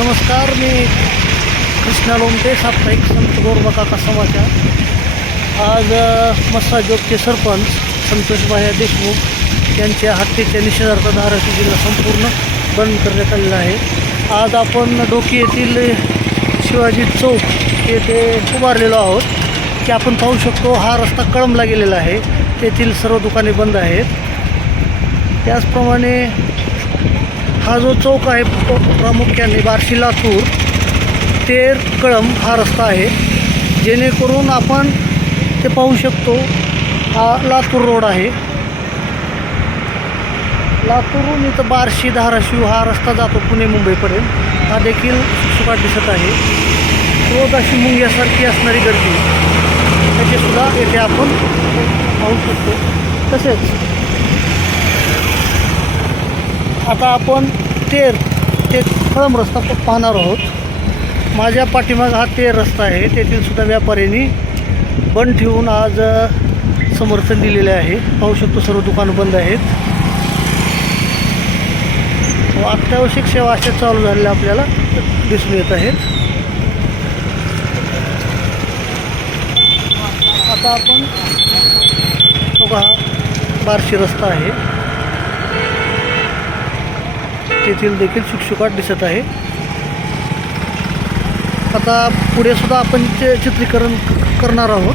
नमस्कार मी कृष्णा लोमटे साप्ताहिक संत गोरबा काका समाचार. आज मस्साजोगचे सरपंच संतोषबाया देशमुख यांच्या हत्येच्या निषेधार्थ धाराशिव जिल्हा संपूर्ण बंद करण्यात आलेला आहे. आज आपण डोकी येथील शिवाजी चौक येथे उभारलेलो आहोत. की आपण पाहू शकतो हा रस्ता कळमला गेलेला आहे. तेथील सर्व दुकाने बंद आहेत. त्याचप्रमाणे हा जो चौक आहे प्रामुख्याने बार्शी लातूर तेर कळंब हा रस्ता आहे. जेणेकरून आपण ते पाहू शकतो हा लातूर रोड आहे. लातूरहून इथं बार्शी धाराशिव हा रस्ता जातो पुणे मुंबईपर्यंत. हा देखील सुकाट दिसत आहे. रोज अशी मुंग्यासारखी असणारी गर्दी. त्याचेसुद्धा येथे आपण पाहू शकतो. तसेच आता आपण तेर ते कळम रस्ता पाहणार आहोत. माझ्या पाठीमाग हा तेर रस्ता आहे. तेथील सुद्धा व्यापाऱ्यांनी बंद ठेवून आज समर्थन दिलेले आहे. पाहू शकतो सर्व दुकानं बंद आहेत. व अत्यावश्यक सेवा अशा चालू झालेल्या आपल्याला दिसून येत आहेत. आता आपण बघा हा बार्शी रस्ता आहे. तेथील देखील शुकशुकाट दिसत आहे. आता पुढे सुद्धा आपण चित्रीकरण करणार आहोत.